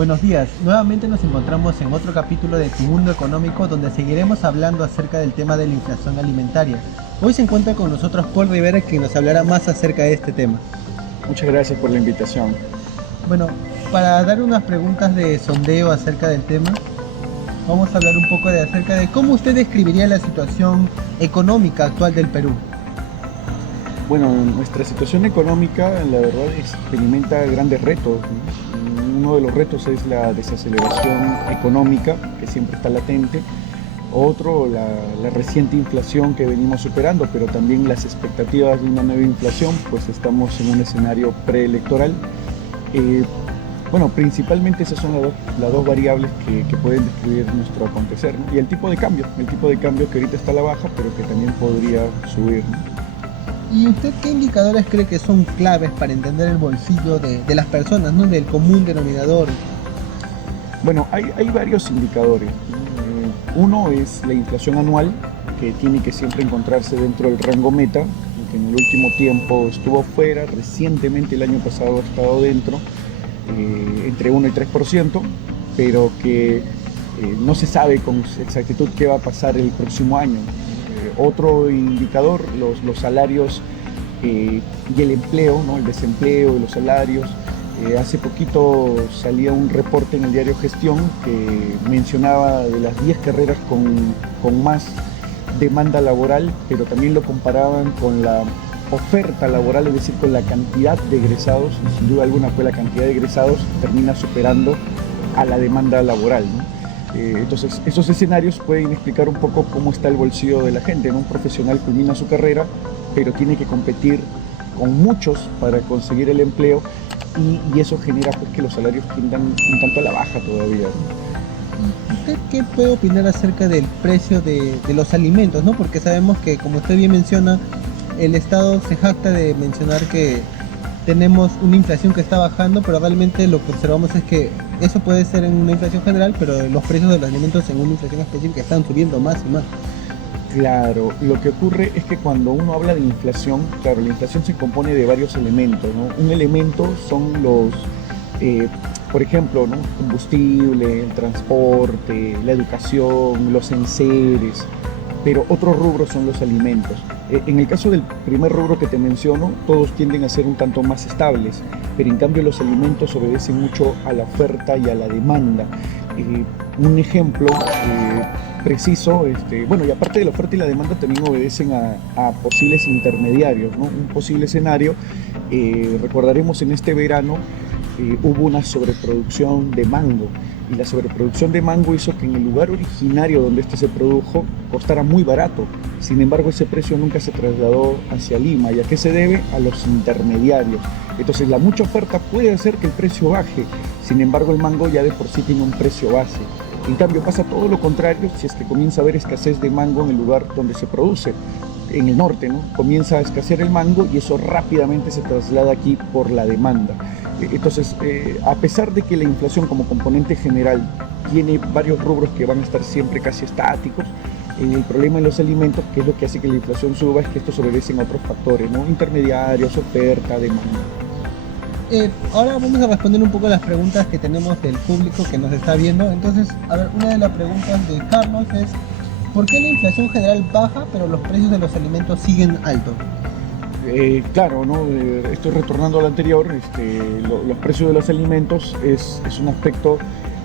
Buenos días, nuevamente nos encontramos en otro capítulo de Tu Mundo Económico donde seguiremos hablando acerca del tema de la inflación alimentaria. Hoy se encuentra con nosotros Paul Rivera, quien nos hablará más acerca de este tema. Muchas gracias por la invitación. Bueno, para dar unas preguntas de sondeo acerca del tema, vamos a hablar un poco acerca de cómo usted describiría la situación económica actual del Perú. Bueno, nuestra situación económica, la verdad, experimenta grandes retos, ¿no? Uno de los retos es la desaceleración económica, que siempre está latente. Otro, la reciente inflación que venimos superando, pero también las expectativas de una nueva inflación, pues estamos en un escenario preelectoral. Bueno, principalmente esas son las dos variables que pueden describir nuestro acontecer, ¿no? Y el tipo de cambio que ahorita está a la baja, pero que también podría subir, ¿no? ¿Y usted qué indicadores cree que son claves para entender el bolsillo de las personas, ¿no? Del común denominador? Bueno, hay varios indicadores. Uno es la inflación anual, que tiene que siempre encontrarse dentro del rango meta, que en el último tiempo estuvo fuera, recientemente el año pasado ha estado dentro, entre 1 y 3%, pero que no se sabe con exactitud qué va a pasar el próximo año. Otro indicador, los salarios y el empleo, ¿no? El desempleo y los salarios. Hace poquito salía un reporte en el diario Gestión que mencionaba de las 10 carreras con más demanda laboral, pero también lo comparaban con la oferta laboral, es decir, con la cantidad de egresados, y sin duda alguna pues la cantidad de egresados termina superando a la demanda laboral, ¿no? Entonces, esos escenarios pueden explicar un poco cómo está el bolsillo de la gente, ¿no? Un profesional culmina su carrera, pero tiene que competir con muchos para conseguir el empleo y eso genera pues, que los salarios tiendan un tanto a la baja todavía, ¿no? ¿Usted qué puede opinar acerca del precio de los alimentos, ¿no? Porque sabemos que, como usted bien menciona, el Estado se jacta de mencionar que tenemos una inflación que está bajando, pero realmente lo que observamos es que eso puede ser en una inflación general, pero los precios de los alimentos en una inflación específica están subiendo más y más. Claro, lo que ocurre es que cuando uno habla de inflación, claro, la inflación se compone de varios elementos, ¿no? Un elemento son por ejemplo, ¿no? Combustible, el transporte, la educación, los enseres, pero otros rubros son los alimentos. En el caso del primer rubro que te menciono, todos tienden a ser un tanto más estables, pero en cambio los alimentos obedecen mucho a la oferta y a la demanda. Un ejemplo preciso, bueno, y aparte de la oferta y la demanda también obedecen a posibles intermediarios, ¿no? Un posible escenario, recordaremos en este verano, hubo una sobreproducción de mango, y la sobreproducción de mango hizo que en el lugar originario donde este se produjo costara muy barato. Sin embargo, ese precio nunca se trasladó hacia Lima. ¿Y a qué se debe? A los intermediarios. Entonces, la mucha oferta puede hacer que el precio baje. Sin embargo, el mango ya de por sí tiene un precio base. En cambio, pasa todo lo contrario si es que comienza a haber escasez de mango en el lugar donde se produce. En el norte, ¿no? Comienza a escasear el mango y eso rápidamente se traslada aquí por la demanda. Entonces, a pesar de que la inflación como componente general tiene varios rubros que van a estar siempre casi estáticos, el problema en los alimentos, que es lo que hace que la inflación suba, es que estos obedecen a otros factores, ¿no? Intermediarios, oferta, demanda. Ahora vamos a responder un poco las preguntas que tenemos del público que nos está viendo. Entonces, a ver, una de las preguntas de Carlos es: ¿por qué la inflación general baja pero los precios de los alimentos siguen altos? Claro, ¿no? Estoy retornando a lo anterior, los precios de los alimentos es un aspecto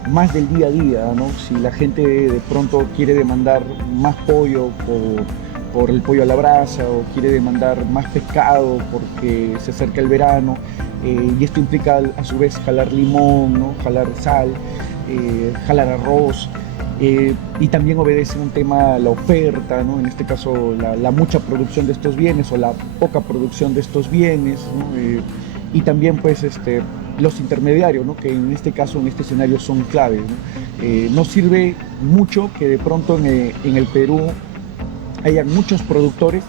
más del día a día, ¿no? Si la gente de pronto quiere demandar más pollo por el pollo a la brasa, o quiere demandar más pescado porque se acerca el verano, y esto implica a su vez jalar limón, ¿no? Jalar sal, jalar arroz. Y también obedece un tema la oferta, ¿no? En este caso la mucha producción de estos bienes o la poca producción de estos bienes, ¿no? Y también pues los intermediarios, ¿no? Que en este caso, en este escenario son claves, ¿no? No sirve mucho que de pronto en el Perú haya muchos productores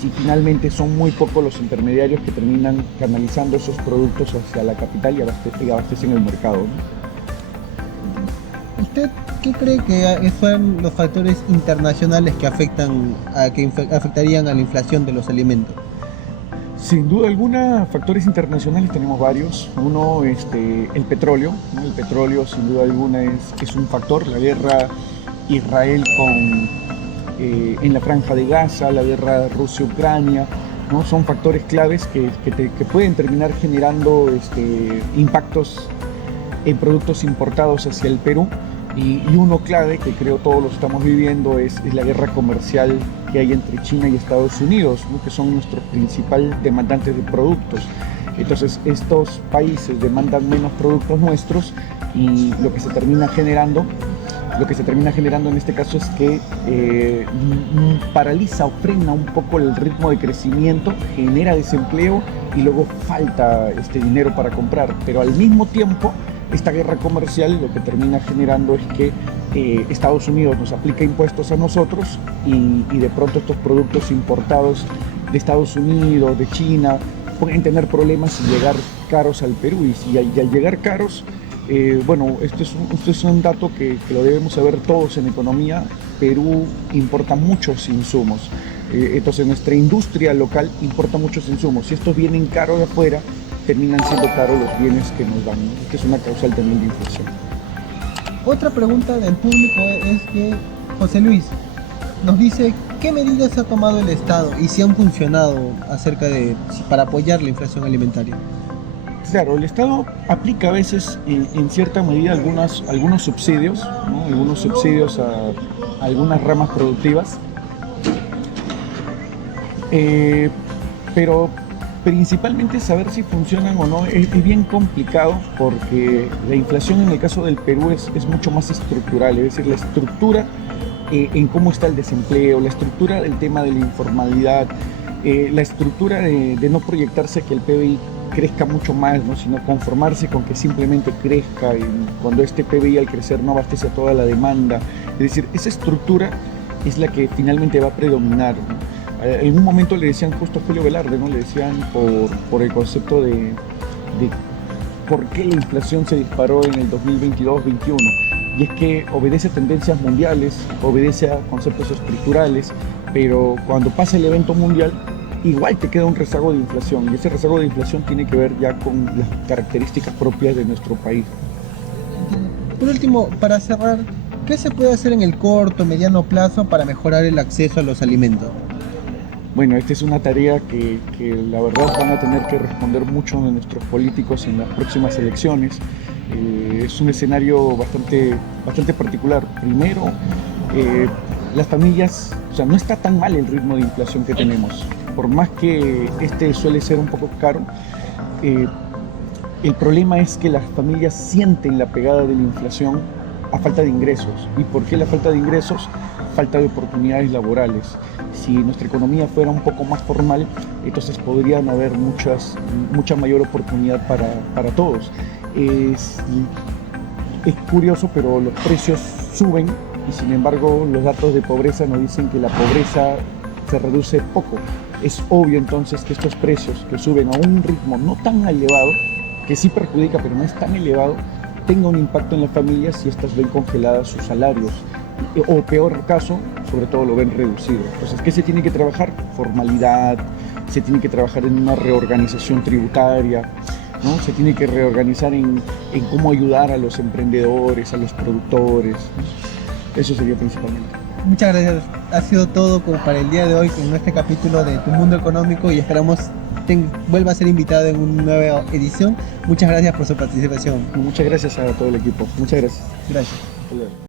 si finalmente son muy pocos los intermediarios que terminan canalizando esos productos hacia la capital y abastecen el mercado, ¿no? ¿Usted qué cree que son los factores internacionales que afectarían a la inflación de los alimentos? Sin duda alguna, factores internacionales tenemos varios. Uno, el petróleo, ¿no? El petróleo sin duda alguna es un factor. La guerra Israel en la Franja de Gaza, la guerra Rusia-Ucrania, ¿no? Son factores claves que pueden terminar generando impactos en productos importados hacia el Perú. Y uno clave, que creo todos lo estamos viviendo, es la guerra comercial que hay entre China y Estados Unidos, ¿no? Que son nuestros principales demandantes de productos. Entonces estos países demandan menos productos nuestros y lo que se termina generando en este caso es que paraliza o frena un poco el ritmo de crecimiento, genera desempleo y luego falta dinero para comprar. Pero al mismo tiempo, esta guerra comercial lo que termina generando es que Estados Unidos nos aplica impuestos a nosotros y de pronto estos productos importados de Estados Unidos, de China, pueden tener problemas y llegar caros al Perú. Y al llegar caros, bueno, esto es un dato que lo debemos saber todos en economía. Perú importa muchos insumos, entonces nuestra industria local importa muchos insumos. Si estos vienen caros de afuera, terminan siendo caros los bienes que nos dan, ¿no? Esta es una causal también de inflación. Otra pregunta del público es que José Luis nos dice qué medidas ha tomado el Estado y si han funcionado para apoyar la inflación alimentaria. Claro, el Estado aplica a veces en cierta medida algunos subsidios, ¿no? Algunos subsidios a algunas ramas productivas, pero principalmente saber si funcionan o no es bien complicado, porque la inflación en el caso del Perú es mucho más estructural, es decir, la estructura en cómo está el desempleo, la estructura del tema de la informalidad, la estructura de no proyectarse que el PBI crezca mucho más, ¿no? Sino conformarse con que simplemente crezca, y cuando este PBI al crecer no abastece a toda la demanda. Es decir, esa estructura es la que finalmente va a predominar, ¿no? En un momento le decían justo a Julio Velarde, ¿no? Le decían por el concepto de por qué la inflación se disparó en el 2022-21. Y es que obedece a tendencias mundiales, obedece a conceptos estructurales, pero cuando pasa el evento mundial, igual te queda un rezago de inflación, y ese rezago de inflación tiene que ver ya con las características propias de nuestro país. Por último, para cerrar, ¿qué se puede hacer en el corto, mediano plazo para mejorar el acceso a los alimentos? Bueno, esta es una tarea que la verdad van a tener que responder mucho de nuestros políticos en las próximas elecciones. Es un escenario bastante particular. Primero, las familias, o sea, no está tan mal el ritmo de inflación que tenemos. Por más que suele ser un poco caro, el problema es que las familias sienten la pegada de la inflación a falta de ingresos. ¿Y por qué la falta de ingresos? Falta de oportunidades laborales. Si nuestra economía fuera un poco más formal, entonces podrían haber mucha mayor oportunidad para todos. Es curioso, pero los precios suben y sin embargo los datos de pobreza nos dicen que la pobreza se reduce poco. Es obvio entonces que estos precios que suben a un ritmo no tan elevado, que sí perjudica pero no es tan elevado, tenga un impacto en las familias si estas ven congeladas sus salarios. O peor caso, sobre todo lo ven reducido. Entonces, ¿qué se tiene que trabajar? Formalidad, se tiene que trabajar en una reorganización tributaria, ¿no? Se tiene que reorganizar en cómo ayudar a los emprendedores, a los productores, ¿no? Eso sería principalmente. Muchas gracias. Ha sido todo para el día de hoy con este capítulo de Tu Mundo Económico y esperamos vuelva a ser invitado en una nueva edición. Muchas gracias por su participación. Muchas gracias a todo el equipo. Muchas gracias. Gracias.